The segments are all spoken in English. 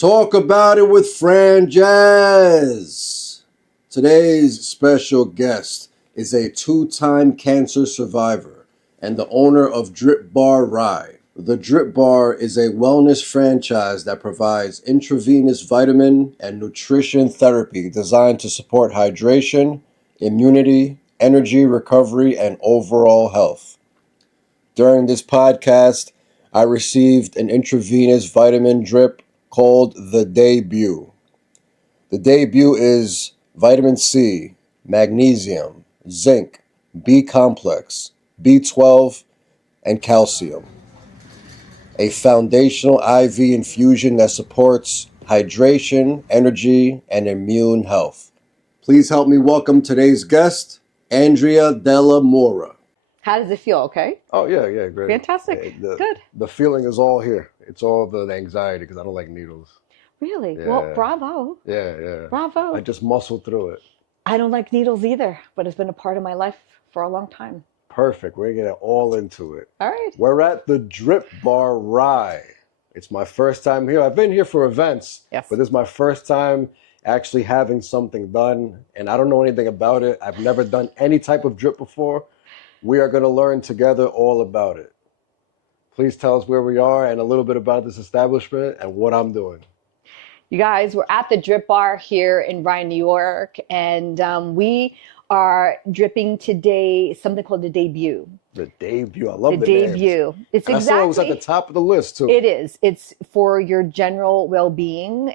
Talk about it with Franjez. Today's special guest is a two-time cancer survivor and the owner of DRIPBaR Rye. The DRIPBaR is a wellness franchise that provides intravenous vitamin and nutrition therapy designed to support hydration, immunity, energy recovery, and overall health. During this podcast, I received an intravenous vitamin drip called the Debut. The Debut is vitamin C, magnesium, zinc, B complex, B12, and calcium. A foundational IV infusion that supports hydration, energy, and immune health. Please help me welcome today's guest, Andrea Della Mura. How does it feel? Okay. Oh, yeah, great. Fantastic. Good. The feeling is all here. It's all the anxiety because I don't like needles. Really? Yeah. Well, bravo. Yeah. Bravo. I just muscle through it. I don't like needles either, but it's been a part of my life for a long time. Perfect. We're going to get all into it. All right. We're at the DRIPBaR Rye. It's my first time here. I've been here for events, Yes. but this is my first time actually having something done, and I don't know anything about it. I've never done any type of drip before. We are going to learn together all about it. Please tell us where we are and a little bit about this establishment and what I'm doing. You guys, we're at the DRIPBaR here in Rye, New York, and we are dripping today something called the Debut. The Debut. I love the Debut. names. It's and exactly. I saw it was at the top of the list too. It is. It's for your general well-being.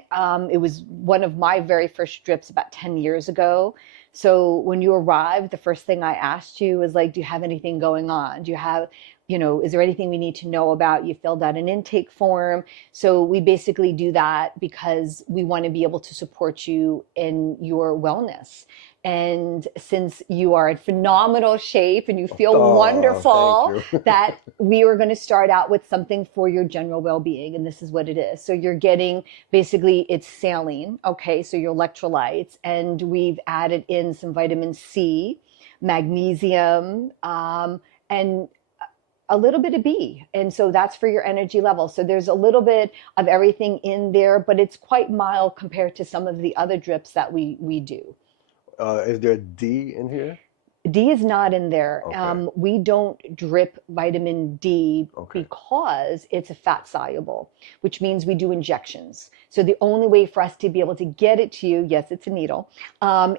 It was one of my very first drips about 10 years ago. So when you arrived, the first thing I asked you was like, do you have anything going on? Do you have, is there anything we need to know about? You filled out an intake form. So we basically do that because we want to be able to support you in your wellness. And since you are in phenomenal shape and you feel wonderful, that we were going to start out with something for your general well-being. And this is what it is. So you're getting, basically it's saline. Okay. So your electrolytes, and we've added in some vitamin C, magnesium, and a little bit of B. And so that's for your energy level. So there's a little bit of everything in there, but it's quite mild compared to some of the other drips that we do. Is there D in here? D is not in there. Okay. We don't drip vitamin D because it's a fat soluble, which means we do injections. So the only way for us to be able to get it to you, yes, it's a needle,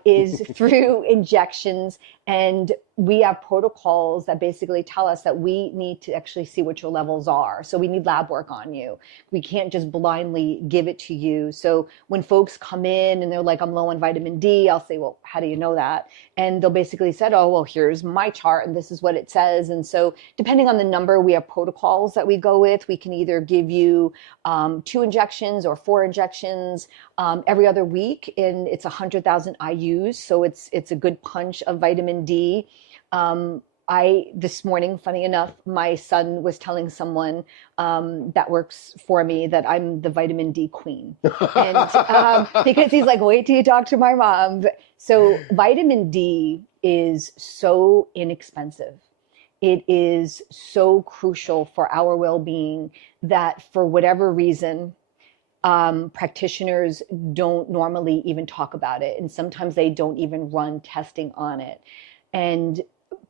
is through injections. And we have protocols that basically tell us that we need to actually see what your levels are. So we need lab work on you. We can't just blindly give it to you. So when folks come in and they're like, I'm low on vitamin D, I'll say, well, how do you know that? And they'll basically say, oh, well, here's my chart and this is what it says. And so depending on the number, we have protocols that we go with. We can either give you 2 injections or 4 injections every other week. And it's 100,000 IUs. So it's a good punch of vitamin D. This morning, funny enough, my son was telling someone that works for me that I'm the vitamin D queen. And because he's like, wait till you talk to my mom. So vitamin D is so inexpensive. It is so crucial for our well-being that for whatever reason, practitioners don't normally even talk about it. And sometimes they don't even run testing on it. And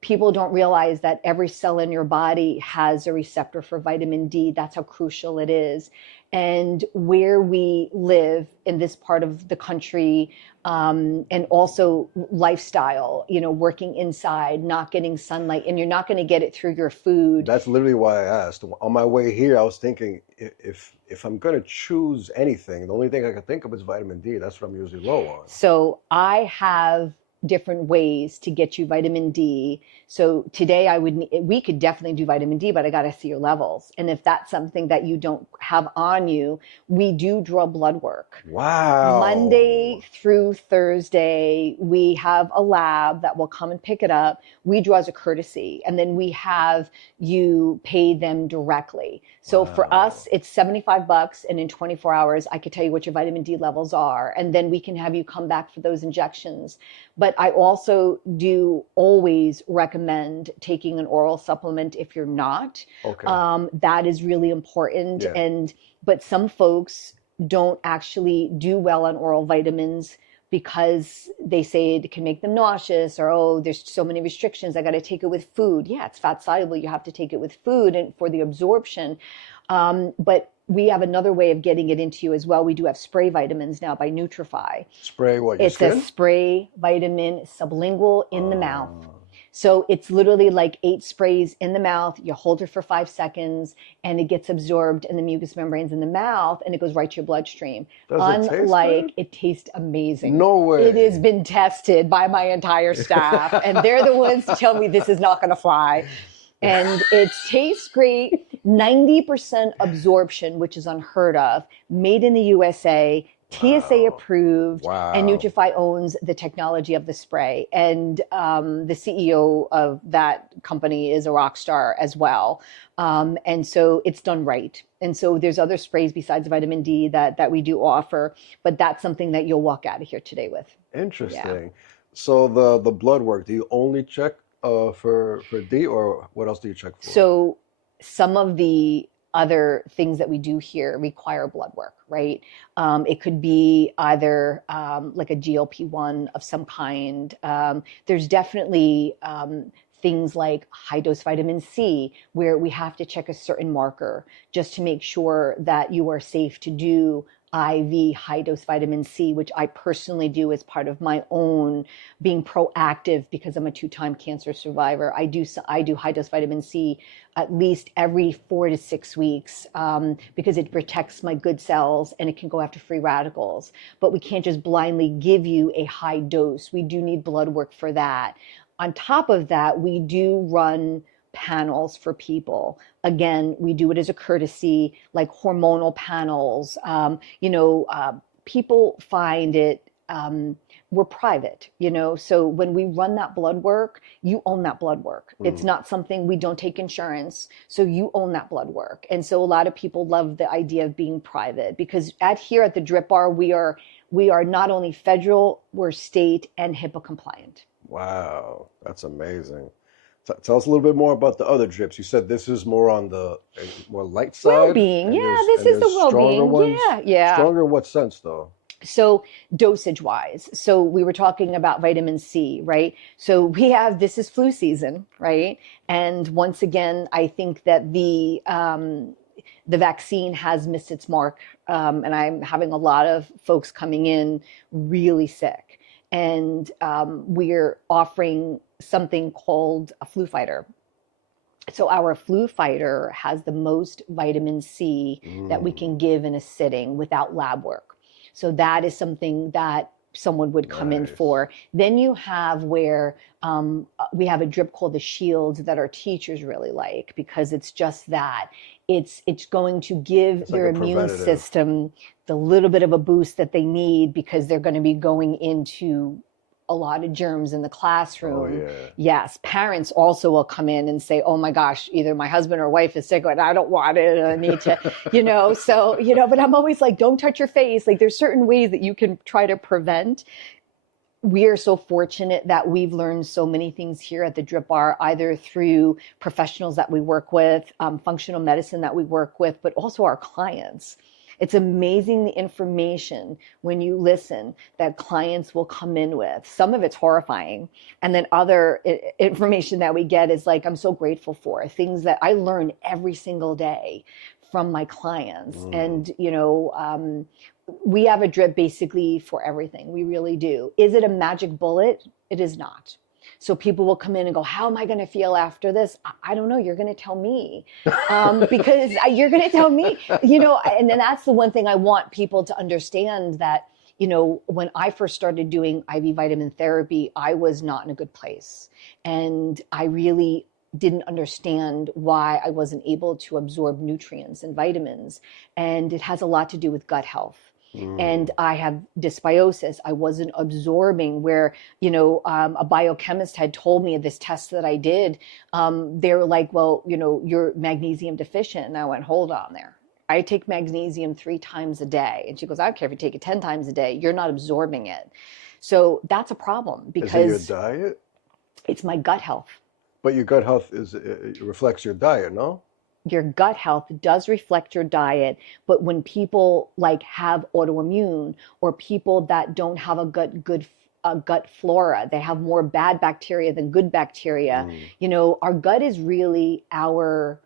people don't realize that every cell in your body has a receptor for vitamin D. That's how crucial it is. And where we live in this part of the country, and also lifestyle, working inside, not getting sunlight, and you're not going to get it through your food. That's literally why I asked. On my way here, I was thinking, if I'm going to choose anything, the only thing I can think of is vitamin D. That's what I'm usually low on. So I have different ways to get you vitamin D. So today we could definitely do vitamin D, but I got to see your levels. And if that's something that you don't have on you, we do draw blood work. Wow. Monday through Thursday, we have a lab that will come and pick it up. We draw as a courtesy, and then we have you pay them directly. So for us, it's $75, and in 24 hours, I could tell you what your vitamin D levels are, and then we can have you come back for those injections. But I also do always recommend taking an oral supplement if you're not. Okay. That is really important. Yeah. But some folks don't actually do well on oral vitamins because they say it can make them nauseous, or, oh, there's so many restrictions, I got to take it with food. Yeah, it's fat soluble. You have to take it with food and for the absorption. But we have another way of getting it into you as well. We do have spray vitamins now by Nutrify. Spray what? Your It's skin? a spray vitamin sublingual in the mouth. So it's literally like 8 sprays in the mouth. You hold it for 5 seconds and it gets absorbed in the mucous membranes in the mouth and it goes right to your bloodstream. Does it taste Unlike, good? it tastes amazing. No way. It has been tested by my entire staff and they're the ones to tell me this is not going to fly. And it tastes great. 90% absorption, which is unheard of, made in the USA. TSA approved, Wow. and Nutrify owns the technology of the spray. And the CEO of that company is a rock star as well. And so it's done right. And so there's other sprays besides vitamin D that we do offer, but that's something that you'll walk out of here today with. Interesting. Yeah. So the blood work, do you only check for D, or what else do you check for? So some of the other things that we do here require blood work, right? It could be either like a GLP-1 of some kind. There's definitely things like high dose vitamin C, where we have to check a certain marker just to make sure that you are safe to do IV high dose vitamin C, which I personally do as part of my own being proactive because I'm a 2-time cancer survivor. I do high dose vitamin C at least every 4 to 6 weeks because it protects my good cells and it can go after free radicals. But we can't just blindly give you a high dose. We do need blood work for that. On top of that, we do run panels for people. Again, we do it as a courtesy, like hormonal panels. People find it, we're private, so when we run that blood work, you own that blood work. It's not something, we don't take insurance, so you own that blood work. And so a lot of people love the idea of being private because here at the DRIPBaR, we are not only federal, we're state and HIPAA compliant. Wow, that's amazing. Tell us a little bit more about the other drips. You said this is more on the more light side. Well-being, this is the well-being. Ones. Yeah. Stronger in what sense, though? So dosage wise, so we were talking about vitamin C, right? So this is flu season, right? And once again, I think that the vaccine has missed its mark. And I'm having a lot of folks coming in really sick. And we're offering something called a flu fighter. So our flu fighter has the most vitamin C that we can give in a sitting without lab work. So that is something that someone would come in for. Then you have where we have a drip called the Shield that our teachers really like because it's just that. It's going to give their immune system the little bit of a boost that they need because they're going to be going into a lot of germs in the classroom. Oh, yeah. Yes. Parents also will come in and say, oh my gosh, either my husband or wife is sick and I don't want it. I need to, but I'm always like, don't touch your face. Like there's certain ways that you can try to prevent. We are so fortunate that we've learned so many things here at the DRIPBaR, either through professionals that we work with, functional medicine that we work with, but also our clients. It's amazing the information when you listen that clients will come in with. Some of it's horrifying. And then other information that we get is like, I'm so grateful for things that I learn every single day from my clients. And, we have a drip basically for everything. We really do. Is it a magic bullet? It is not. So people will come in and go, how am I going to feel after this? I don't know. You're going to tell me because you're going to tell me, and then that's the one thing I want people to understand that, when I first started doing IV vitamin therapy, I was not in a good place. And I really didn't understand why I wasn't able to absorb nutrients and vitamins. And it has a lot to do with gut health. And I have dysbiosis. I wasn't absorbing where, a biochemist had told me this test that I did. They were like, well, you're magnesium deficient. And I went, hold on there. I take magnesium 3 times a day. And she goes, I don't care if you take it 10 times a day. You're not absorbing it. So that's a problem because is it your diet? It's my gut health. But your gut health it reflects your diet, no? your gut health does reflect your diet. But when people like have autoimmune, or people that don't have a gut flora, they have more bad bacteria than good bacteria. You know, our gut is really our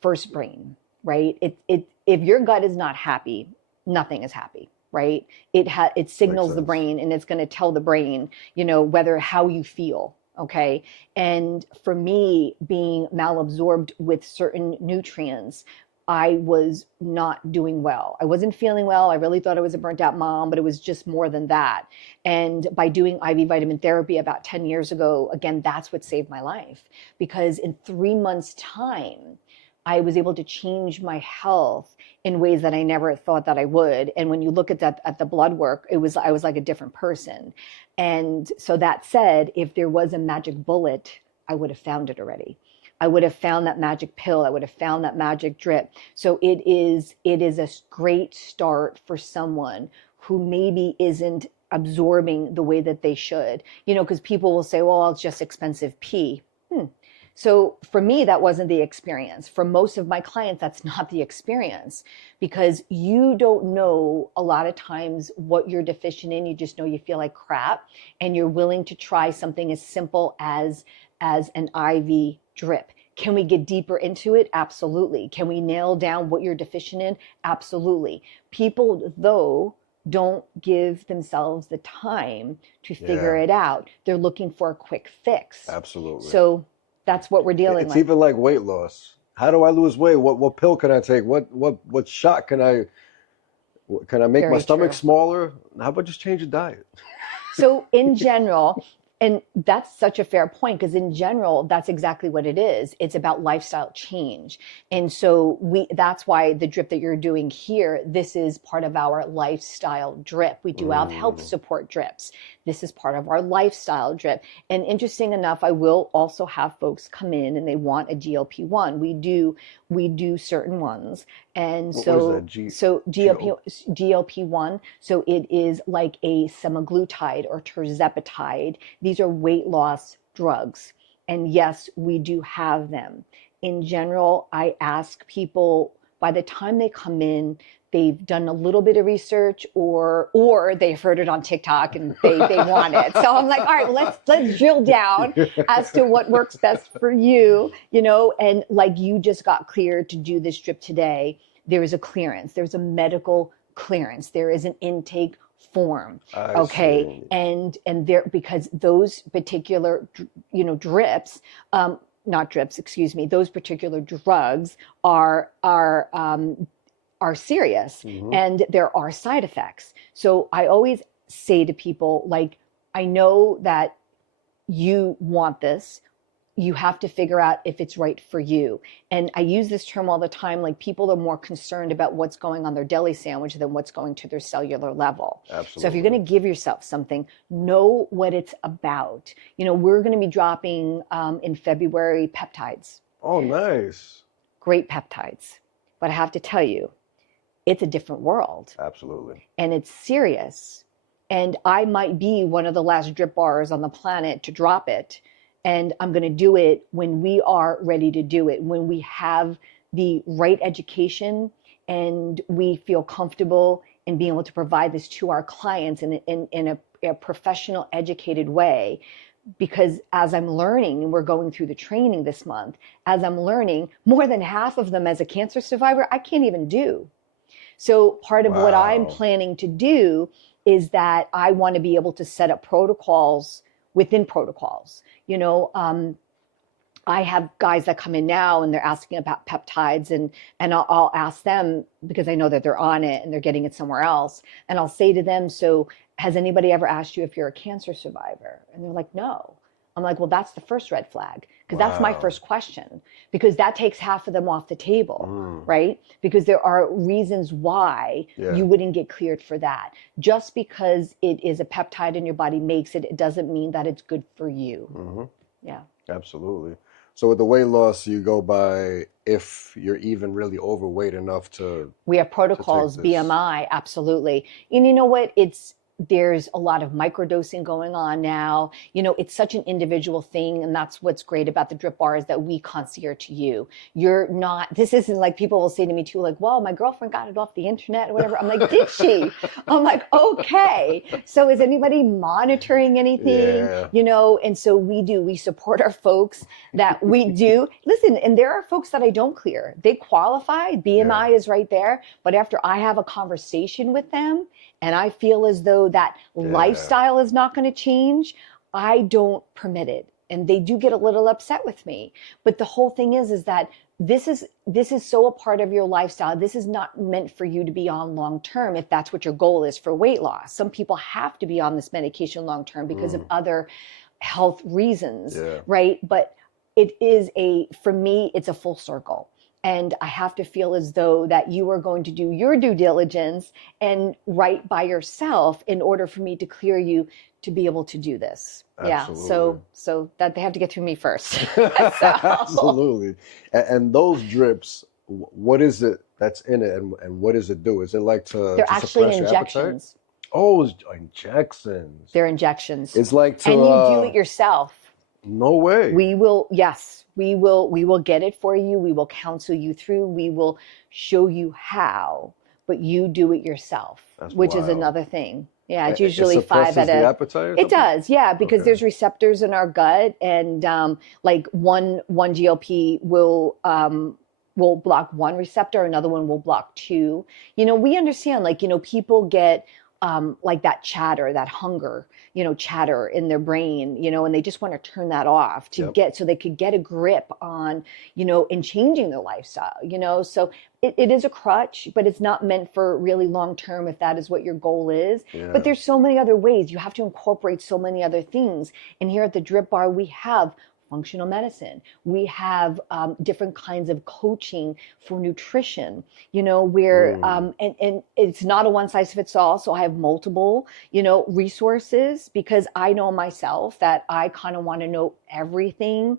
first brain, right? If your gut is not happy, nothing is happy, right? It signals the brain, and it's going to tell the brain, you know, whether how you feel. Okay. And for me, being malabsorbed with certain nutrients, I was not doing well. I wasn't feeling well. I really thought I was a burnt out mom, but it was just more than that. And by doing IV vitamin therapy about 10 years ago, again, that's what saved my life, because in 3 months' time, I was able to change my health in ways that I never thought that I would. And when you look at that, at the blood work, I was like a different person. And so that said, if there was a magic bullet, I would have found it already. I would have found that magic pill. I would have found that magic drip. So it is a great start for someone who maybe isn't absorbing the way that they should. You know, because people will say, well, it's just expensive pee. So for me, that wasn't the experience. For most of my clients, that's not the experience, because you don't know a lot of times what you're deficient in. You just know you feel like crap, and you're willing to try something as simple as an IV drip. Can we get deeper into it? Absolutely. Can we nail down what you're deficient in? Absolutely. People, though, don't give themselves the time to figure it out. They're looking for a quick fix. Absolutely. So that's what we're dealing with. It's even like weight loss. How do I lose weight? What pill can I take? What shot can I make my stomach smaller? How about just change the diet? So in general, and that's such a fair point, because in general, that's exactly what it is. It's about lifestyle change. And so that's why the drip that you're doing here, this is part of our lifestyle drip. We do have health support drips. This is part of our lifestyle drip. And interesting enough, I will also have folks come in and they want a GLP-1. We do certain ones. And so GLP-1, so it is like a semaglutide or tirzepatide. These are weight loss drugs. And yes, we do have them. In general, I ask people, by the time they come in, they've done a little bit of research, or they've heard it on TikTok and they want it. So I'm like, all right, let's drill down as to what works best for you, you know. And like, you just got cleared to do this drip today. There is a clearance. There's a medical clearance. There is an intake form. Okay. And there, because those particular, you know, drips, not drips, excuse me, those particular drugs are serious, and there are side effects. So I always say to people, like, I know that you want this. You have to figure out if it's right for you. And I use this term all the time, like, people are more concerned about what's going on their deli sandwich than what's going to their cellular level. Absolutely. So if you're going to give yourself something, know what it's about. You know, we're going to be dropping in February peptides. Oh, nice. Great peptides. But I have to tell you, it's a different world. Absolutely. And it's serious. And I might be one of the last drip bars on the planet to drop it. And I'm going to do it when we are ready to do it, when we have the right education and we feel comfortable in being able to provide this to our clients in a professional, educated way. Because as I'm learning, and we're going through the training this month, as I'm learning, more than half of them as a cancer survivor, I can't even do. So part of what I'm planning to do is that I want to be able to set up protocols within protocols. You know, I have guys that come in now and they're asking about peptides, and I'll ask them, because I know that they're on it and they're getting it somewhere else. And I'll say to them, so has anybody ever asked you if you're a cancer survivor? And they're like, no. I'm like, well, that's the first red flag, because that's my first question, because that takes half of them off the table, right? Because there are reasons why you wouldn't get cleared for that. Just because it is a peptide and your body makes it, it doesn't mean that it's good for you. Yeah. Absolutely. So with the weight loss, you go by if you're even really overweight enough to... We have protocols, BMI, absolutely. And you know what? there's a lot of microdosing going on now. You know, it's such an individual thing. And that's what's great about the Drip Bar is that we concierge to you. You're not, this isn't like people will say to me too, like, well, my girlfriend got it off the internet or whatever. I'm like, did she? I'm like, okay. So is anybody monitoring anything? Yeah. You know, and so we support our folks that we do. Listen, and there are folks that I don't clear. They qualify, BMI is right there. But after I have a conversation with them, and I feel as though that lifestyle is not going to change, I don't permit it. And they do get a little upset with me. But the whole thing is that this is so a part of your lifestyle. This is not meant for you to be on long term if that's what your goal is for weight loss. Some people have to be on this medication long term because of other health reasons, right? But it is for me, it's a full circle. And I have to feel as though that you are going to do your due diligence and right by yourself in order for me to clear you to be able to do this. Absolutely. Yeah. So that they have to get through me first. Absolutely. And those drips, what is it that's in it and what does it do? Is it like They're to actually suppress your injections. appetite? Oh, it's injections. They're injections. It's like to... And you do it yourself. No way. We will get it for you. We will counsel you through. We will show you how, but you do it yourself, which is another thing. Yeah, it's usually it 5 out of... the appetite It does, yeah, because there's receptors in our gut, and like one GLP will block one receptor, another one will block 2. You know, we understand, like, you know, people get like that chatter, that hunger, you know, chatter in their brain, you know, and they just want to turn that off to get, so they could get a grip on, you know, in changing their lifestyle, you know. So it is a crutch, but it's not meant for really long term if that is what your goal is. But there's so many other ways. You have to incorporate so many other things. And here at the Drip Bar, we have functional medicine. We have different kinds of coaching for nutrition, you know, where, and it's not a one size fits all. So I have multiple, you know, resources because I know myself that I kind of want to know everything,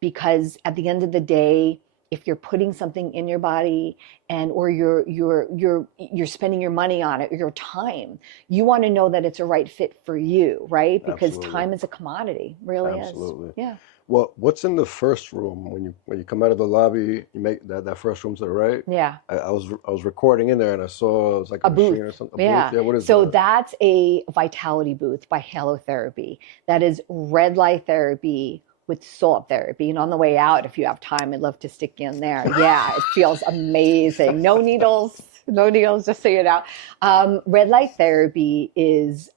because at the end of the day, if you're putting something in your body or you're spending your money on it, your time, you want to know that it's a right fit for you, right? Because time is a commodity, really is. Yeah. Well, what's in the first room when you come out of the lobby? You make that first room to the right. Yeah. I was recording in there and I saw it was like a machine booth or something. Yeah. What is so that? That's a vitality booth by Halotherapy. That is red light therapy with salt therapy. And on the way out, if you have time, I'd love to stick you in there. Yeah, it feels amazing. No needles, just so you know. Red light therapy is,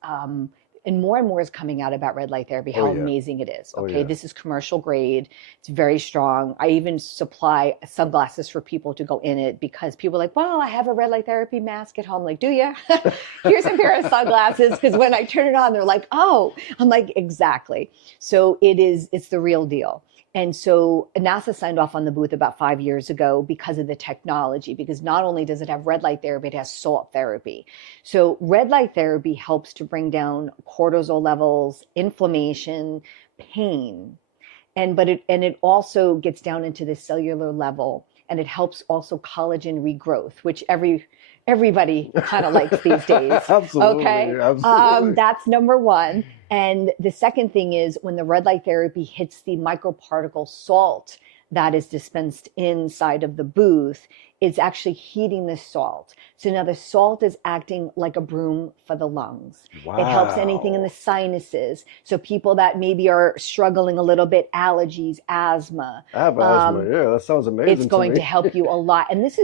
and more is coming out about red light therapy, how amazing it is. Okay, this is commercial grade. It's very strong. I even supply sunglasses for people to go in it because people are like, well, I have a red light therapy mask at home. Like, do you? Here's a pair of sunglasses. Because when I turn it on, they're like, oh, I'm like, exactly. So it's the real deal. And so NASA signed off on the booth about 5 years ago because of the technology, because not only does it have red light therapy, it has salt therapy. So red light therapy helps to bring down cortisol levels, inflammation, pain. But it also gets down into the cellular level, and it helps also collagen regrowth, which everybody kind of likes these days. Absolutely. Okay. Absolutely. That's number one. And the second thing is when the red light therapy hits the microparticle salt that is dispensed inside of the booth, it's actually heating the salt. So now the salt is acting like a broom for the lungs. Wow. It helps anything in the sinuses. So people that maybe are struggling a little bit, allergies, asthma. I have asthma. Yeah, that sounds amazing. It's going to help you a lot. And this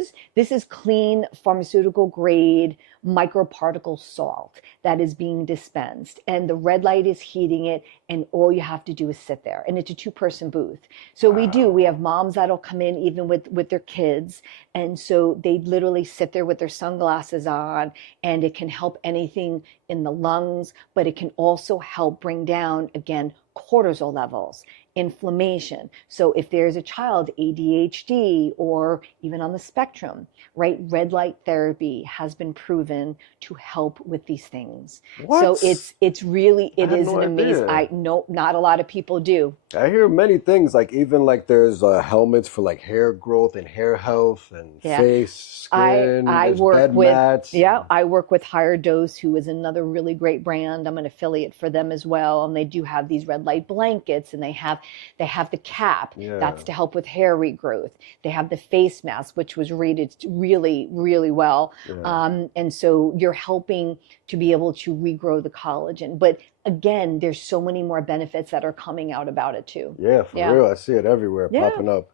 is clean pharmaceutical grade microparticle salt that is being dispensed, and the red light is heating it, and all you have to do is sit there. And it's a 2-person booth. So we have moms that'll come in even with their kids, and so they literally sit there with their sunglasses on, and it can help anything in the lungs, but it can also help bring down, again, cortisol levels, inflammation. So if there's a child, ADHD, or even on the spectrum, right, red light therapy has been proven to help with these things. What? So it's really, I it had is no an amazing, idea. I know not a lot of people do. I hear many things, like even like there's helmets for like hair growth and hair health and Yeah. face, skin. I There's work bed with, mats. yeah, I work with Higher Dose, who is another really great brand. I'm an affiliate for them as well. And they do have these red light blankets, and they have the cap. Yeah. That's to help with hair regrowth. They have the face mask, which was rated really, really well. Yeah. And so you're helping to be able to regrow the collagen. But again, there's so many more benefits that are coming out about it too. Yeah, for Yeah. real. I see it everywhere Yeah. popping up.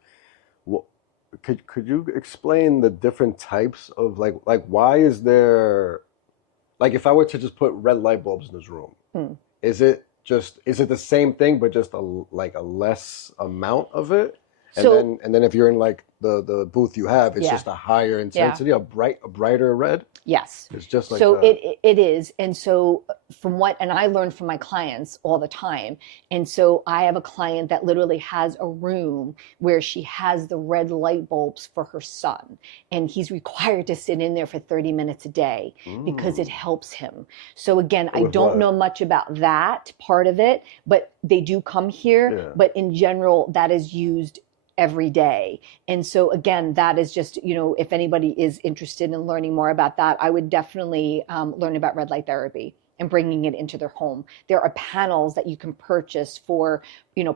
Well, could you explain the different types of like why is there, like if I were to just put red light bulbs in this room, is it the same thing but just a less amount of it? And then if you're in like the booth you have, it's just a higher intensity, a brighter red. Yes. It's just like so it is. And so and I learn from my clients all the time. And so I have a client that literally has a room where she has the red light bulbs for her son. And he's required to sit in there for 30 minutes a day because it helps him. So again, I don't know much about that part of it, but they do come here. Yeah. But in general, that is used every day. And so again, that is just, if anybody is interested in learning more about that, I would definitely learn about red light therapy and bringing it into their home. There are panels that you can purchase for,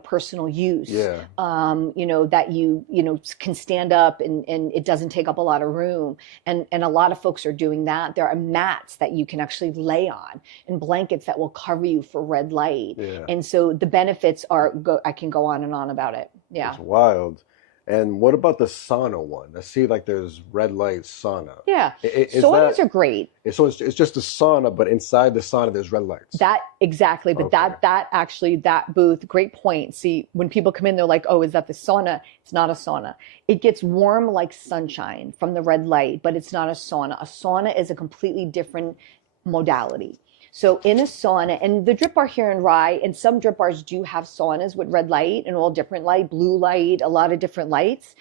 personal use, that you can stand up and it doesn't take up a lot of room. And a lot of folks are doing that. There are mats that you can actually lay on and blankets that will cover you for red light. Yeah. And so the benefits I can go on and on about it. Yeah. It's wild. And what about the sauna one? I see like there's red light sauna. Yeah. Saunas are great. So it's just a sauna, but inside the sauna there's red lights. That exactly. But that booth, great point. See, when people come in, they're like, oh, is that the sauna? It's not a sauna. It gets warm like sunshine from the red light, but it's not a sauna. A sauna is a completely different modality. So in a sauna, and the DRIPBaR here in Rye, and some DRIPBARs do have saunas with red light and all different light, blue light, a lot of different lights.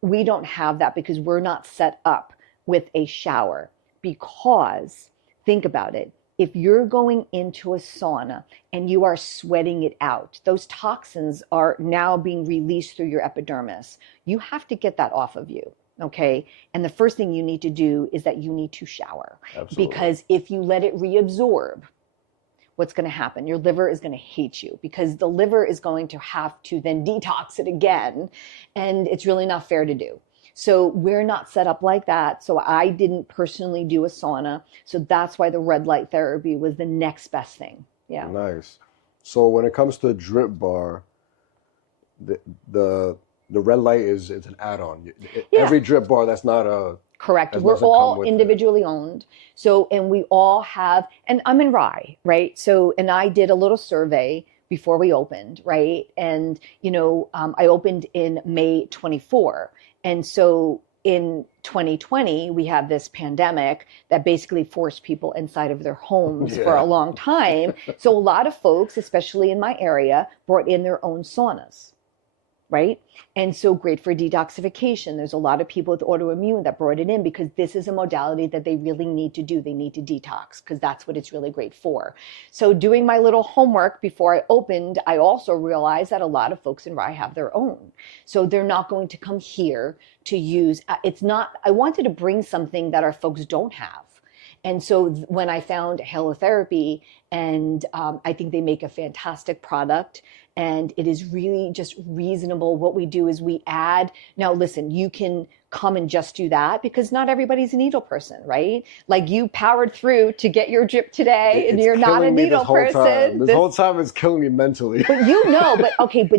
We don't have that because we're not set up with a shower. Because, think about it, if you're going into a sauna and you are sweating it out, those toxins are now being released through your epidermis. You have to get that off of you. Okay. And the first thing you need to do is that you need to shower. Absolutely. Because if you let it reabsorb, what's going to happen? Your liver is going to hate you because the liver is going to have to then detox it again. And it's really not fair to do. So we're not set up like that. So I didn't personally do a sauna. So that's why the red light therapy was the next best thing. Yeah. Nice. So when it comes to DRIPBaR, the red light is an add-on. Every DRIPBaR, that's not a... Correct. We're all individually owned. So, and we all have, and I'm in Rye, right? So, and I did a little survey before we opened, right? And, I opened in May 24. And so in 2020, we had this pandemic that basically forced people inside of their homes for a long time. So a lot of folks, especially in my area, brought in their own saunas. Right? And so great for detoxification. There's a lot of people with autoimmune that brought it in because this is a modality that they really need to do. They need to detox because that's what it's really great for. So doing my little homework before I opened, I also realized that a lot of folks in Rye have their own. So they're not going to come here to use, I wanted to bring something that our folks don't have. And so when I found Halotherapy, and I think they make a fantastic product, and it is really just reasonable. What we do is we add, now listen, you can come and just do that because not everybody's a needle person, right? Like you powered through to get your drip today and you're not a needle person. This whole time it's killing me mentally. But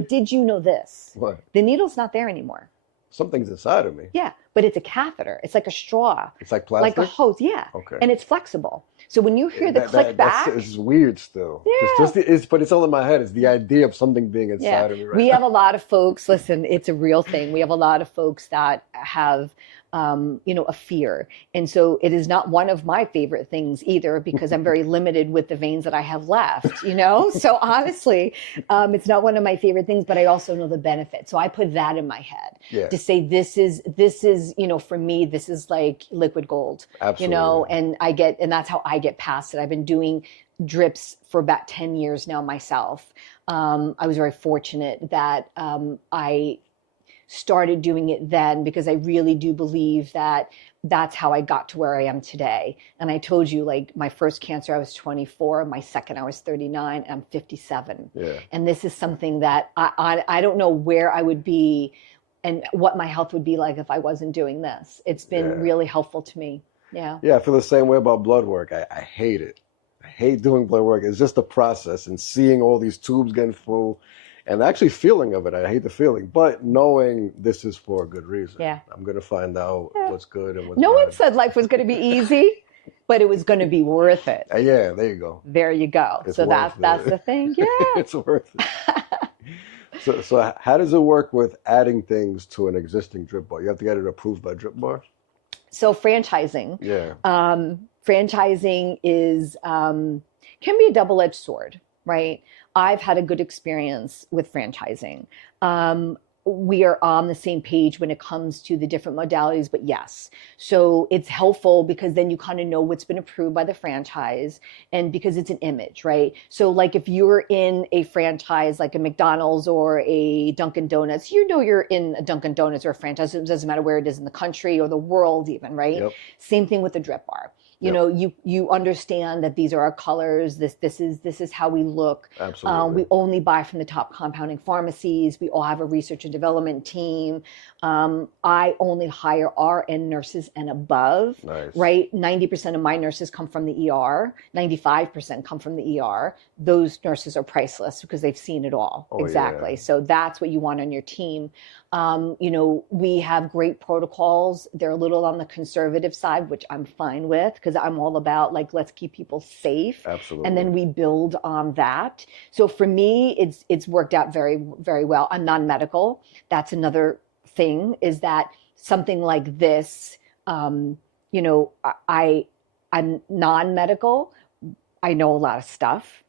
did you know this? What? The needle's not there anymore. Something's inside of me. Yeah, but it's a catheter. It's like a straw. It's like plastic? Like a hose, yeah. Okay. And it's flexible. So when you hear the click back. It's weird still. Yeah. But it's all in my head. It's the idea of something being inside of me right We now. have a lot of folks, listen, it's a real thing. We have a lot of folks that have a fear. And so it is not one of my favorite things either, because I'm very limited with the veins that I have left, So honestly, it's not one of my favorite things, but I also know the benefit. So I put that in my head to say, this is, for me, this is like liquid gold, Absolutely. and that's how I get past it. I've been doing drips for about 10 years now myself. I was very fortunate that I started doing it then, because I really do believe that that's how I got to where I am today. And I told you, like, my first cancer, I was 24, my second, I was 39, and I'm 57. Yeah. And this is something that I don't know where I would be and what my health would be like if I wasn't doing this. It's been really helpful to me. Yeah. Yeah, I feel the same way about blood work. I hate it. I hate doing blood work. It's just the process and seeing all these tubes getting full and actually feeling of it. I hate the feeling, but knowing this is for a good reason. Yeah. I'm going to find out what's good and what's No bad. one said life was going to be easy, but it was going to be worth it. Yeah, there you go. There you go. It's So worth that's it. the thing. Yeah. It's worth it. So how does it work with adding things to an existing drip bar? You have to get it approved by DRIPBaR? So franchising. Yeah. Franchising is can be a double-edged sword, right? I've had a good experience with franchising. We are on the same page when it comes to the different modalities, but yes. So it's helpful because then you kind of know what's been approved by the franchise, and because it's an image, right? So like if you're in a franchise like a McDonald's or a Dunkin' Donuts, you're in a Dunkin' Donuts or a franchise. It doesn't matter where it is in the country or the world even, right? Yep. Same thing with the drip bar. You understand that these are our colors. This is how we look. Absolutely. We only buy from the top compounding pharmacies. We all have a research and development team. I only hire RN nurses and above. Nice. Right? 90% of my nurses come from the ER. 95% come from the ER. Those nurses are priceless because they've seen it all. Oh, exactly. yeah. So that's what you want on your team. We have great protocols. They're a little on the conservative side, which I'm fine with, because I'm all about, like, let's keep people safe. Absolutely. And then we build on that. So for me, it's worked out very, very well. I'm non-medical. That's another thing, is that something like this, I'm non-medical. I know a lot of stuff.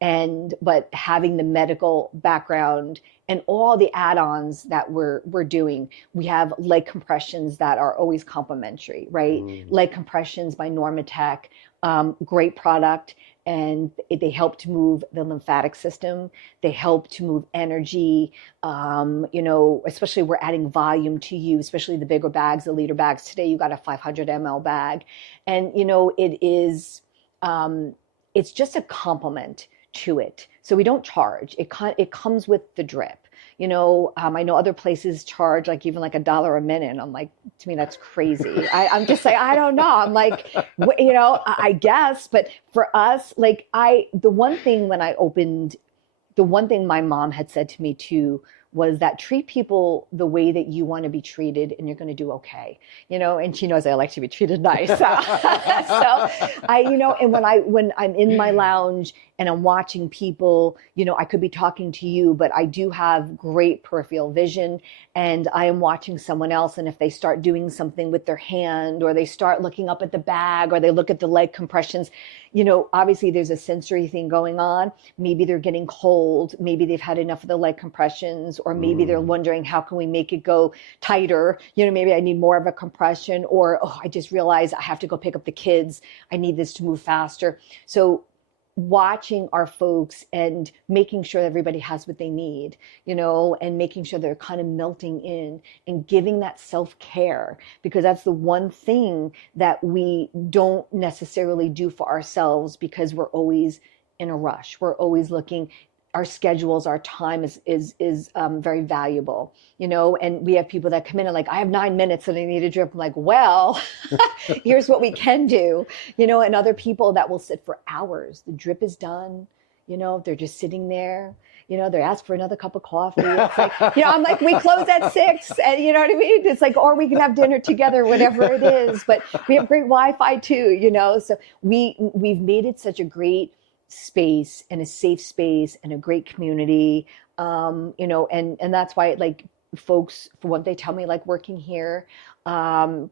But having the medical background and all the add-ons that we're doing, we have leg compressions that are always complimentary, right? Leg compressions by Normatec, great product, and they help to move the lymphatic system. They help to move energy. Especially we're adding volume to you, especially the bigger bags, the liter bags. Today you got a 500 ml bag, and it is. It's just a compliment to it. So we don't charge. It comes with the drip. I know other places charge like even like $1 a minute. And I'm like, to me, that's crazy. I'm just like, I don't know. I'm like, I guess. But for us, like the one thing my mom had said to me too was that treat people the way that you want to be treated, and you're going to do okay. And she knows I like to be treated nice. So and when I'm in my lounge and I'm watching people, I could be talking to you, but I do have great peripheral vision, and I am watching someone else. And if they start doing something with their hand, or they start looking up at the bag, or they look at the leg compressions, obviously there's a sensory thing going on. Maybe they're getting cold. Maybe they've had enough of the leg compressions, or maybe they're wondering, how can we make it go tighter? Maybe I need more of a compression, or, I just realized I have to go pick up the kids. I need this to move faster. So watching our folks and making sure everybody has what they need, and making sure they're kind of melting in and giving that self-care, because that's the one thing that we don't necessarily do for ourselves, because we're always in a rush. We're always looking. Our schedules, our time is very valuable, and we have people that come in and like, I have 9 minutes and I need a drip. I'm like, well, here's what we can do, and other people that will sit for hours. The drip is done, they're just sitting there, they ask for another cup of coffee. It's like, I'm like, we close at 6, and you know what I mean? It's like, or we can have dinner together, whatever it is, but we have great Wi-Fi too, so we've made it such a great space and a safe space and a great community, and that's why, like, folks, for what they tell me, like working here, And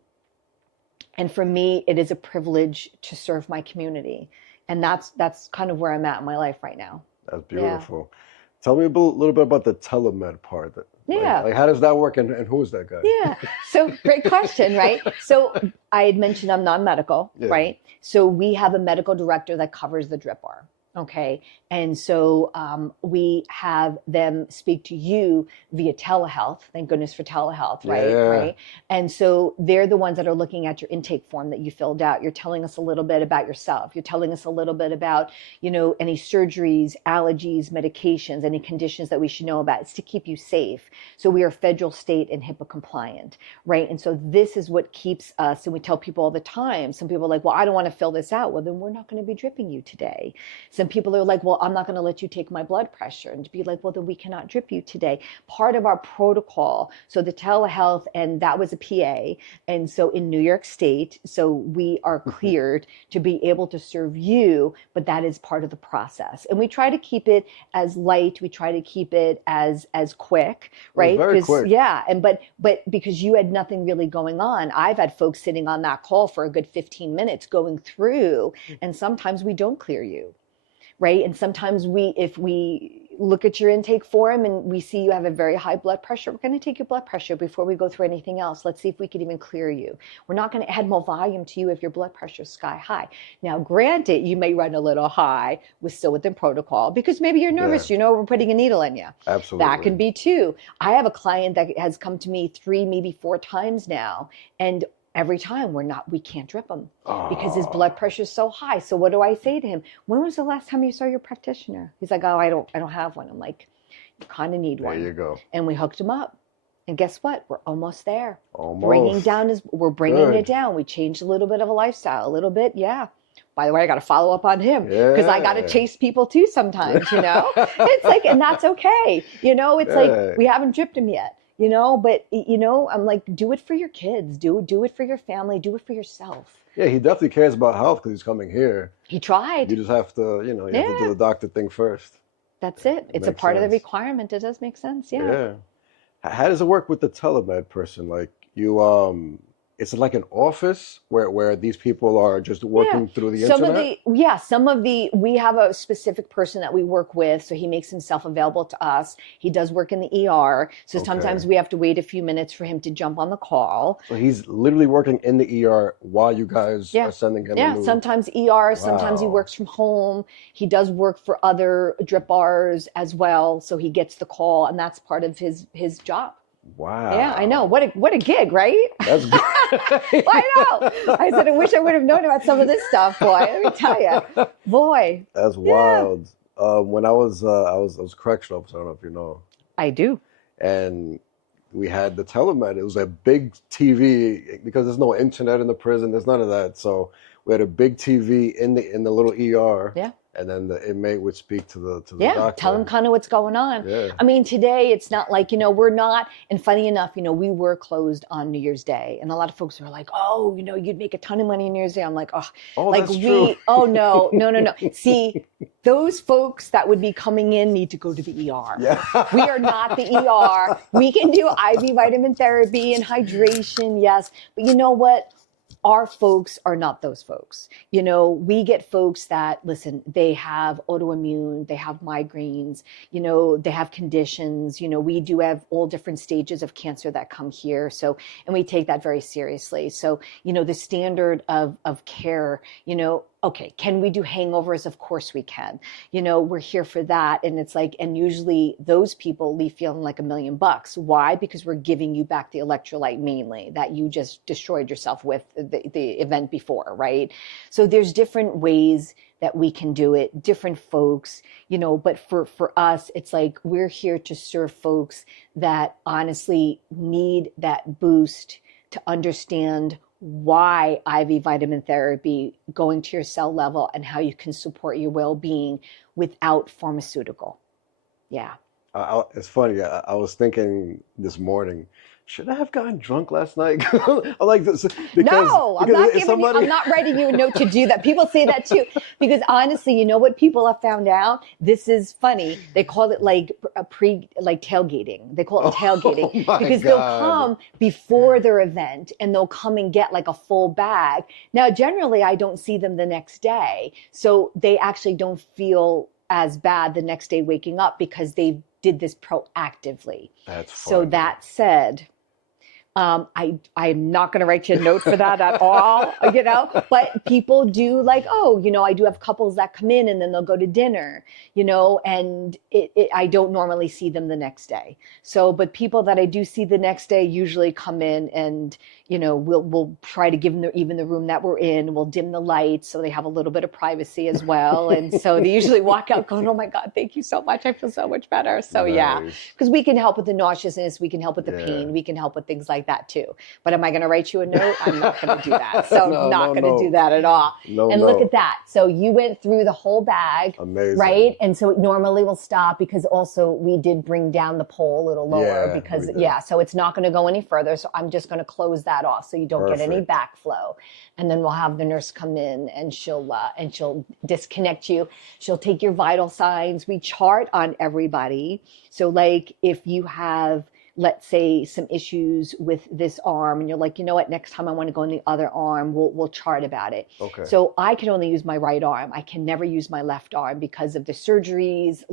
for me, it is a privilege to serve my community. And that's kind of where I'm at in my life right now. That's Yeah. beautiful. Tell me a little bit about the telemed part. Yeah. Like how does that work, and who is that guy? Yeah. So great question, right? So I had mentioned I'm non-medical, Yeah. right? So we have a medical director that covers the DRIPBaR. Okay. And so we have them speak to you via telehealth. Thank goodness for telehealth, right? Yeah. Right. And so they're the ones that are looking at your intake form that you filled out. You're telling us a little bit about yourself. You're telling us a little bit about, you know, any surgeries, allergies, medications, any conditions that we should know about. It's to keep you safe. So we are federal, state, and HIPAA compliant, right? And so this is what keeps us, and we tell people all the time, some people are like, well, I don't want to fill this out. Well, then we're not going to be dripping you today. Some people are like, well, I'm not going to let you take my blood pressure. And to be like, well, then we cannot drip you today. Part of our protocol, so the telehealth, and that was a PA. And so in New York State, so we are cleared to be able to serve you, but that is part of the process. And we try to keep it as light. We try to keep it as quick, right? Very quick. Yeah. And but because you had nothing really going on, I've had folks sitting on that call for a good 15 minutes going through, and sometimes we don't clear you. Right. And sometimes if we look at your intake form and we see you have a very high blood pressure, we're going to take your blood pressure before we go through anything else. Let's see if we can even clear you. We're not going to add more volume to you if your blood pressure is sky high. Now, granted, you may run a little high, still within protocol, because maybe you're nervous, Yeah. you know, we're putting a needle in you. Absolutely. That can be too. I have a client that has come to me 3, maybe 4 times now, and every time we can't drip him because his blood pressure is so high. So what do I say to him? When was the last time you saw your practitioner? He's like, oh, I don't have one. I'm like, you kind of need one. There you go. And we hooked him up. And guess what? We're almost there. Almost. We're bringing Good. it down. We changed a little bit of a lifestyle, a little bit. Yeah. By the way, I got to follow up on him because I got to chase people too sometimes, you know? It's like, and that's okay. You know, it's like, we haven't dripped him yet. You know, but, you know, I'm like, do it for your kids, do it for your family, do it for yourself. Yeah, he definitely cares about health because he's coming here. He tried. You just have to, you know, you have to do the doctor thing first. That's it. It's a Makes part of the sense. requirement. It does make sense. Yeah. Yeah. How does it work with the telemed person? Like you, is it like an office where these people are just working through the internet? We have a specific person that we work with. So he makes himself available to us. He does work in the ER. So sometimes we have to wait a few minutes for him to jump on the call. So he's literally working in the ER while you guys are sending him. Yeah, sometimes ER, sometimes he Wow. works from home. He does work for other drip bars as well. So he gets the call, and that's part of his job. Wow. Yeah, I know. What a gig, right? That's great. I know. I said, I wish I would have known about some of this stuff, boy. Let me tell you, boy. That's wild. When I was correctional officer, I don't know if you know, I do. and we had the telemed. It was a big TV because there's no internet in the prison. There's none of that. So we had a big TV in the little ER. Yeah. And then the inmate would speak to the Yeah, doctor. tell him kind of what's going on. Yeah. I mean, today it's not like, you know, we're not, and funny enough, you know, we were closed on New Year's Day. And a lot of folks are like, oh, you know, you'd make a ton of money on New Year's Day. I'm like, Oh, like that's true. oh, no. See, those folks that would be coming in need to go to the ER. Yeah. We are not the ER. We can do IV vitamin therapy and hydration, yes. But you know what? Our folks are not those folks. You know, we get folks that, listen, they have autoimmune, they have migraines, you know, they have conditions. You know, we do have all different stages of cancer that come here. So, and we take that very seriously. So, you know, the standard of care, you know, okay, can we do hangovers? Of course we can. You know, we're here for that. And it's like, and usually those people leave feeling like $1 million. Why? Because we're giving you back the electrolyte mainly that you just destroyed yourself with the event before, right? So there's different ways that we can do it, different folks, you know, but for us, it's like we're here to serve folks that honestly need that boost to understand why IV vitamin therapy, going to your cell level, and how you can support your well-being without pharmaceutical. Yeah. It's funny. I was thinking this morning, should I have gotten drunk last night? I like this because, No, I'm because not if giving you, somebody, I'm not writing you a note to do that. People say that too. Because honestly, you know what people have found out? This is funny. They call it like like tailgating. They call it tailgating oh my because they'll God. come before their event and they'll come and get like a full bag. Now, generally, I don't see them the next day. So they actually don't feel as bad the next day waking up because they did this proactively. That's So funny. that said, I'm not going to write you a note for that at all, you know, but people do like, oh, you know, I do have couples that come in and then they'll go to dinner, you know, and I don't normally see them the next day. So, but people that I do see the next day usually come in and, you know, we'll try to give them even the room that we're in. We'll dim the lights so they have a little bit of privacy as well. And so they usually walk out going, oh my God, thank you so much. I feel so much better. So yeah, Nice. because we can help with the nauseousness. We can help with the Yeah. pain. We can help with things like that too. But am I going to write you a note? I'm not going to do that. So No, not no, going to do that at all. No, And no. look at that. So you went through the whole bag. Amazing. Right? And so it normally will stop because also we did bring down the pole a little lower Yeah, because, we did. yeah, so it's not going to go any further. So I'm just going to close that off so you don't get any Perfect. backflow. And then we'll have the nurse come in and she'll disconnect you. She'll take your vital signs. We chart on everybody. So like if you have, let's say, some issues with this arm and you're like, you know what, next time I want to go on the other arm, we'll chart about it. Okay. So I can only use my right arm. I can never use my left arm because of the surgeries,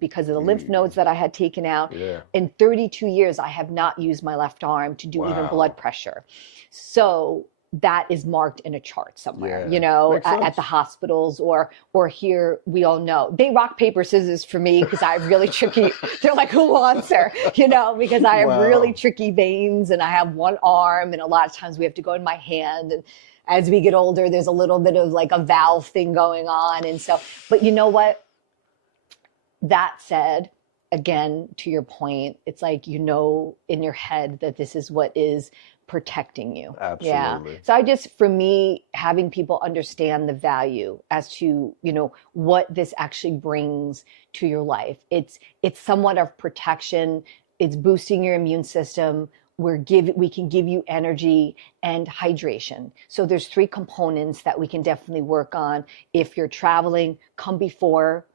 because of the lymph nodes that I had taken out. Yeah. In 32 years, I have not used my left arm to do even Wow. blood pressure. So that is marked in a chart somewhere, Yeah. you know, Makes at sense. the hospitals or here, we all know. They rock, paper, scissors for me because I have really tricky, they're like, who wants her? You know, because I have Wow. really tricky veins and I have one arm and a lot of times we have to go in my hand. And as we get older, there's a little bit of like a valve thing going on. And so, but you know what? That said, again, to your point, it's like, you know, in your head that this is what is protecting you. Absolutely. Yeah. So I just, for me, having people understand the value as to, you know, what this actually brings to your life. It's somewhat of protection. It's boosting your immune system. We can give you energy and hydration. So there's 3 components that we can definitely work on. If you're traveling, come before,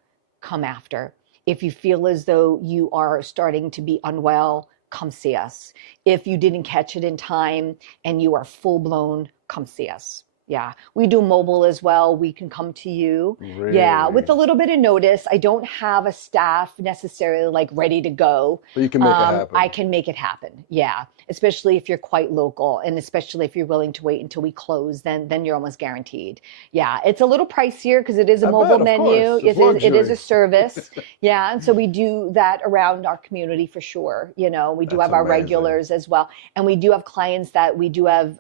come after. If you feel as though you are starting to be unwell, come see us. If you didn't catch it in time and you are full blown, come see us. Yeah. We do mobile as well. We can come to you. Really? Yeah. With a little bit of notice. I don't have a staff necessarily like ready to go. But you can make it happen. I can make it happen. Yeah. Especially if you're quite local and especially if you're willing to wait until we close, then you're almost guaranteed. Yeah. It's a little pricier because it is a I mobile bet, of menu. course. It's It is a luxury. service. Yeah. And so we do that around our community for sure. You know, we do That's have our amazing. regulars as well. And we do have clients that we do have,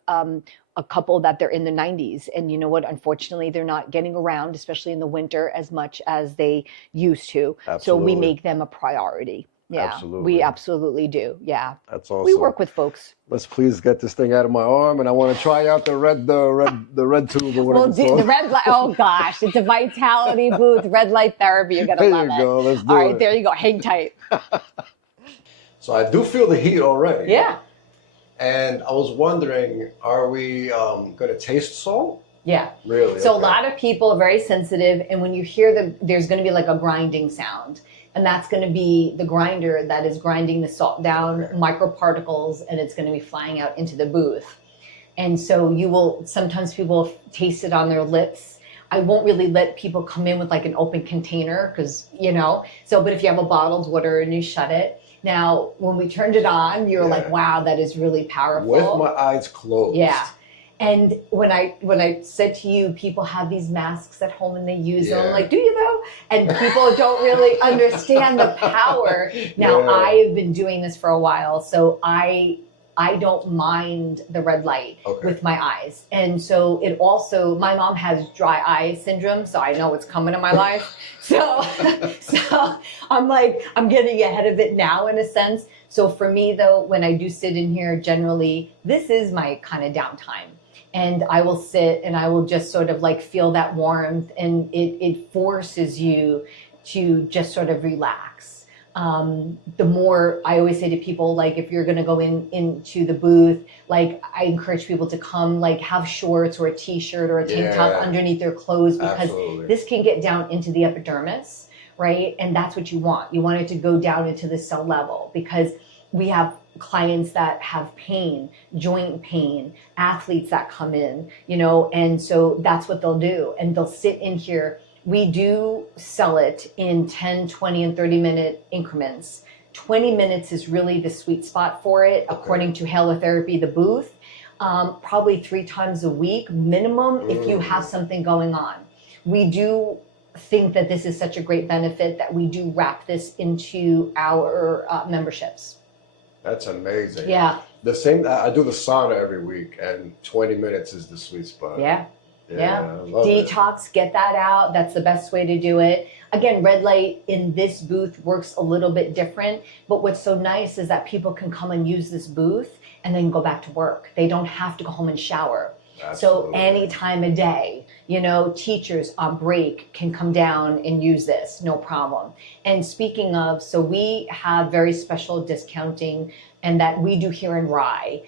a couple that they're in the 90s. And you know what? Unfortunately, they're not getting around, especially in the winter, as much as they used to. So we Absolutely. make them a priority. Yeah, Absolutely. we absolutely do. Yeah. That's awesome. We work with folks. Let's please get this thing out of my arm, and I want to try out the red tube or whatever Well, it's called. the red light, oh gosh, it's a vitality booth, red light therapy. You're going to There love you it. go. Let's do All right, it. there you go. Hang tight. So I do feel the heat already. Yeah. And I was wondering, are we going to taste salt? Yeah. Really? So a Okay. lot of people are very sensitive, and when you hear there's going to be like a grinding sound, and that's going to be the grinder that is grinding the salt down, microparticles, and it's going to be flying out into the booth. And so sometimes people taste it on their lips. I won't really let people come in with like an open container because, you know, but if you have a bottled water and you shut it. Now, when we turned it on, you were like, wow, that is really powerful. With my eyes closed. Yeah. And when I said to you, people have these masks at home and they use them. Yeah. Like, do you though? And people don't really understand the power. Now, Yeah. I have been doing this for a while, so I don't mind the red light Okay. with my eyes. And so it also, my mom has dry eye syndrome, so I know what's coming in my life. So I'm like, I'm getting ahead of it now in a sense. So for me though, when I do sit in here, generally, this is my kind of downtime. And I will sit and I will just sort of like feel that warmth, and it forces you to just sort of relax. the more I always say to people, like, if you're going to go into the booth, like, I encourage people to come, like, have shorts or a t-shirt or a tank top underneath their clothes, because this can get down into the epidermis, right? And that's what you want. You want it to go down into the cell level, because we have clients that have pain, joint pain, athletes that come in, you know, and so that's what they'll do. And they'll sit in here. We do sell it in 10, 20, and 30-minute increments. 20 minutes is really the sweet spot for it, according to Halotherapy, the booth. Probably 3 times a week minimum if you have something going on. We do think that this is such a great benefit that we do wrap this into our memberships. That's amazing. Yeah. The same, I do the sauna every week, and 20 minutes is the sweet spot. Yeah. Yeah. I love Detox, get that out. That's the best way to do it. Again, red light in this booth works a little bit different, but what's so nice is that people can come and use this booth and then go back to work. They don't have to go home and shower. Absolutely. So any time of day, you know, teachers on break can come down and use this, no problem. And speaking of, so we have very special discounting, and that we do here in Rye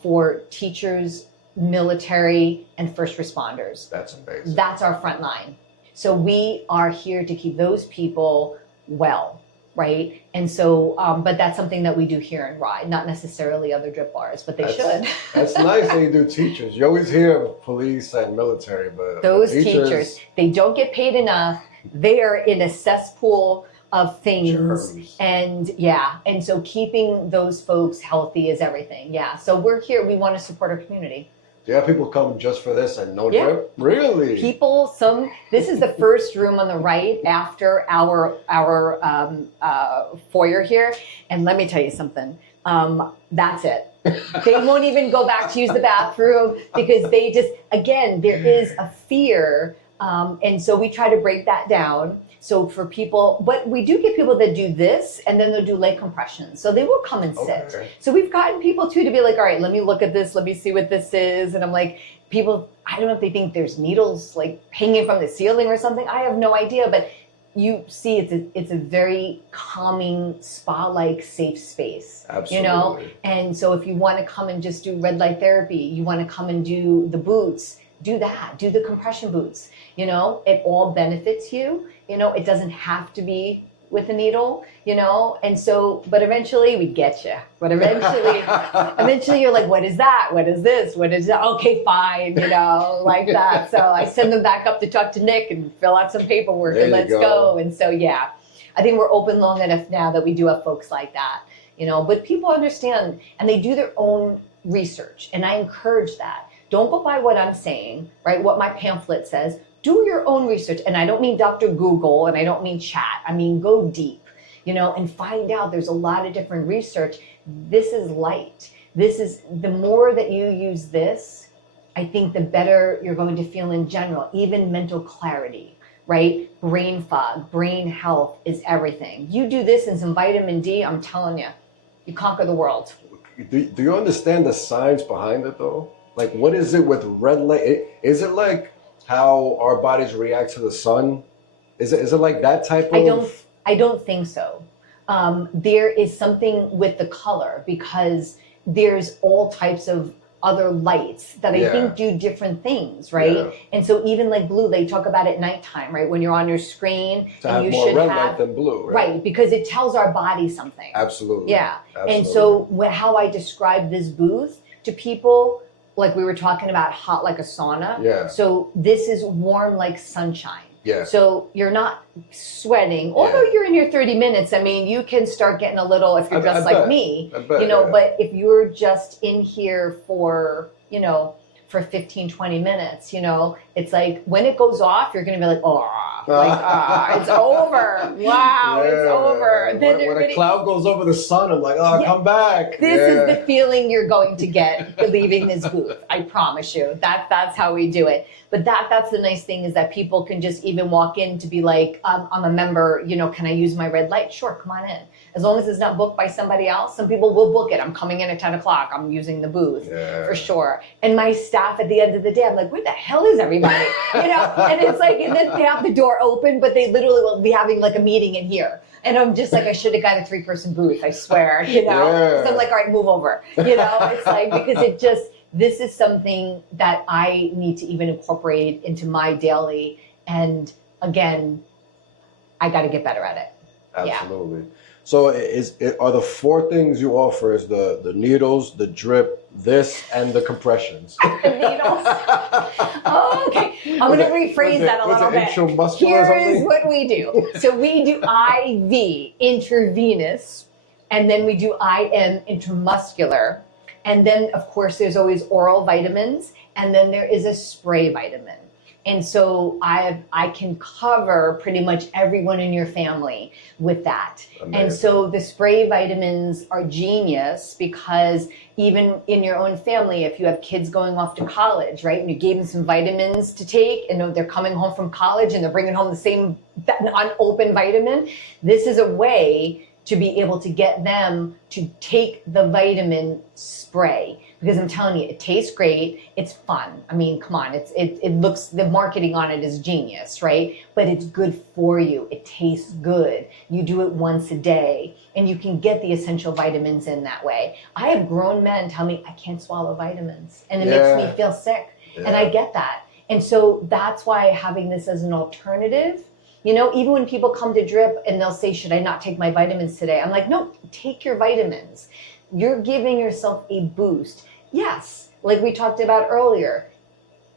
for teachers, military, and first responders. That's amazing. That's our front line. So we are here to keep those people well, right? And so, but that's something that we do here in Rye, not necessarily other drip bars, but they should. That's nice that you do teachers. You always hear of police and military, but those teachers, they don't get paid enough. They are in a cesspool of things. Germs. And and so keeping those folks healthy is everything. Yeah, so we're here. We want to support our community. Do you have people come just for this and no drip? Really? People, this is the first room on the right after our foyer here. And let me tell you something. That's it. They won't even go back to use the bathroom, because they just, again, there is a fear. And so we try to break that down. So for people, but we do get people that do this, and then they'll do leg compressions. So they will come and sit. Okay. So we've gotten people too to be like, all right, let me look at this. Let me see what this is. And I'm like, people, I don't know if they think there's needles like hanging from the ceiling or something. I have no idea, but you see, it's a very calming, spa-like, safe space. Absolutely. You know? And so if you want to come and just do red light therapy, you want to come and do the boots, do that. Do the compression boots. You know, it all benefits you. You know, it doesn't have to be with a needle, you know? And so, but eventually we get you. But eventually you're like, what is that? What is this? What is that? Okay, fine, you know, like that. So I send them back up to talk to Nick and fill out some paperwork and let's go. And so, yeah, I think we're open long enough now that we do have folks like that, you know, but people understand and they do their own research. And I encourage that. Don't go by what I'm saying, right? What my pamphlet says. Do your own research. And I don't mean Dr. Google and I don't mean chat. I mean, go deep, you know, and find out there's a lot of different research. This is light. This is, the more that you use this, I think the better you're going to feel in general, even mental clarity, right? Brain fog, brain health is everything. You do this and some vitamin D, I'm telling you, you conquer the world. Do you understand the science behind it though? Like, what is it with red light? Is it like how our bodies react to the sun? Is it like that type of? I don't think so. There is something with the color, because there's all types of other lights that I think do different things, right? Yeah. And so even like blue, they talk about at nighttime, right? When you're on your screen, to and you should have more red light than blue, right? Right, because it tells our body something. Absolutely. Yeah. Absolutely. And so how I describe this booth to people, like we were talking about hot like a sauna. Yeah. So this is warm like sunshine. Yeah. So you're not sweating. Although you're in here 30 minutes, I mean, you can start getting a little, if you're dressed like me, you know, but if you're just in here for, you know, for 15, 20 minutes, you know, it's like when it goes off, you're going to be like, it's over. Wow, it's over. Then when a cloud goes over the sun, I'm like, come back. This is the feeling you're going to get leaving this booth. I promise you. That's how we do it. But that's the nice thing, is that people can just even walk in to be like, I'm a member, you know, can I use my red light? Sure, come on in. As long as it's not booked by somebody else. Some people will book it. I'm coming in at 10 o'clock. I'm using the booth for sure. And my staff at the end of the day, I'm like, where the hell is everybody? You know, and it's like, and then they have the door door open, but they literally will be having like a meeting in here. And I'm just like, I should have got a 3-person booth, I swear, you know? Yeah. So I'm like, all right, move over. You know, it's like, because this is something that I need to even incorporate into my daily. And again, I got to get better at it. Absolutely. Yeah. So are the 4 things you offer is the needles, the drip, this, and the compressions? The needles? Oh, okay. I'm going to rephrase that a little bit. Here's what we do. So we do IV, intravenous, and then we do IM, intramuscular. And then, of course, there's always oral vitamins, and then there is a spray vitamin. And so I can cover pretty much everyone in your family with that. Amazing. And so the spray vitamins are genius because even in your own family, if you have kids going off to college, right, and you gave them some vitamins to take, and they're coming home from college and they're bringing home the same unopened vitamin, this is a way to be able to get them to take the vitamin spray. Because I'm telling you, it tastes great. It's fun. I mean, come on. It looks, the marketing on it is genius, right? But it's good for you. It tastes good. You do it once a day, and you can get the essential vitamins in that way. I have grown men tell me I can't swallow vitamins, and it makes me feel sick. Yeah. And I get that. And so that's why having this as an alternative, you know, even when people come to Drip and they'll say, should I not take my vitamins today? I'm like, no, take your vitamins. You're giving yourself a boost. Yes, like we talked about earlier,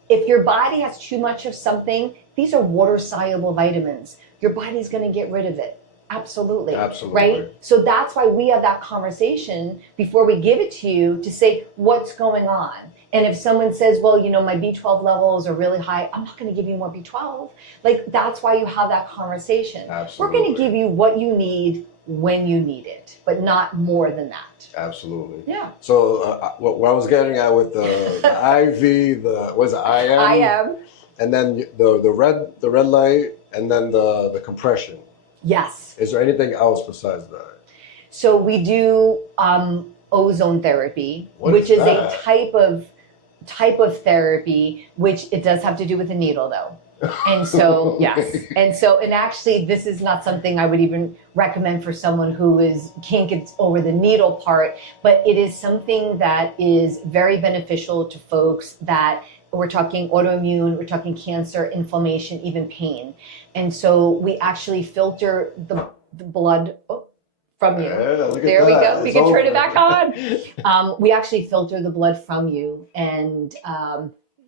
if your body has too much of something, these are water-soluble vitamins. Your body's going to get rid of it. Absolutely. Absolutely. Right? So that's why we have that conversation before we give it to you to say, what's going on? And if someone says, well, you know, my B12 levels are really high, I'm not going to give you more B12. Like, that's why you have that conversation. Absolutely. We're going to give you what you need when you need it, but not more than that. Absolutely. Yeah. So what I was getting at with the IV, was it IM? IM. And then the red light, and then the compression. Yes. Is there anything else besides that? So we do ozone therapy, which is a type of therapy, which it does have to do with a needle though. And so, yes. And actually, this is not something I would even recommend for someone who can't get over the needle part, but it is something that is very beneficial to folks that we're talking autoimmune, we're talking cancer, inflammation, even pain. And so we actually filter the blood from you. Yeah, there we go. We can turn it back on. We actually filter the blood from you and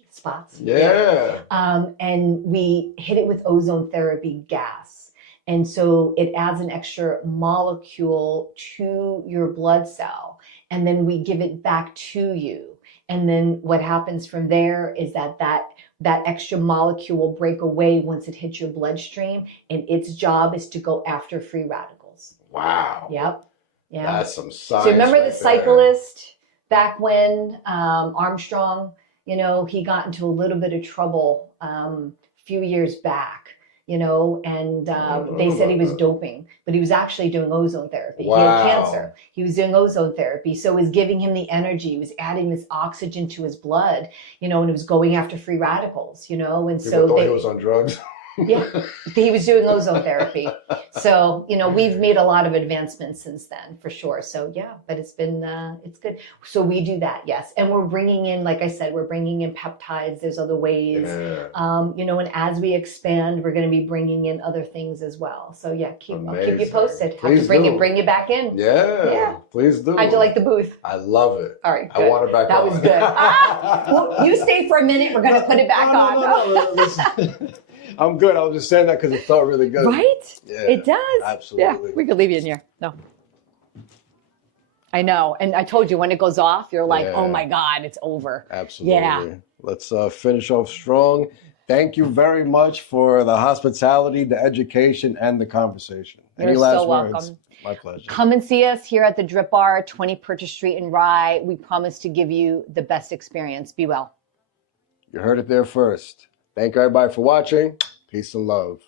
spots. Yeah. And we hit it with ozone therapy gas. And so it adds an extra molecule to your blood cell. And then we give it back to you. And then what happens from there is that extra molecule will break away once it hits your bloodstream. And its job is to go after free radicals. Wow. Yep. Yeah. That's some science. So remember the cyclist back when Armstrong, you know, he got into a little bit of trouble a few years back, you know, and they said he was doping, but he was actually doing ozone therapy. Wow. He had cancer. He was doing ozone therapy. So it was giving him the energy. He was adding this oxygen to his blood, you know, and it was going after free radicals, you know, and people thought he was on drugs. Yeah, he was doing ozone therapy. So, you know, we've made a lot of advancements since then, for sure. So, yeah, but it's been, it's good. So we do that, yes. And we're bringing in, like I said, we're bringing in peptides. There's other ways, you know, and as we expand, we're going to be bringing in other things as well. So, yeah, I'll keep you posted. Have to bring you back in. Yeah, please do. How'd you like the booth? I love it. All right, good. I want it back on. That was good. Well, you stay for a minute. We're going to put it back on. No. I'm good. I was just saying that because it felt really good. Right? Yeah, it does. Absolutely. Yeah, we could leave you in here. No. I know. And I told you, when it goes off, you're like, oh my God, it's over. Absolutely. Yeah. Let's finish off strong. Thank you very much for the hospitality, the education, and the conversation. Any last words? Welcome. My pleasure. Come and see us here at the DRIPBaR, 20 Purchase Street in Rye. We promise to give you the best experience. Be well. You heard it there first. Thank you, everybody, for watching. Peace and love.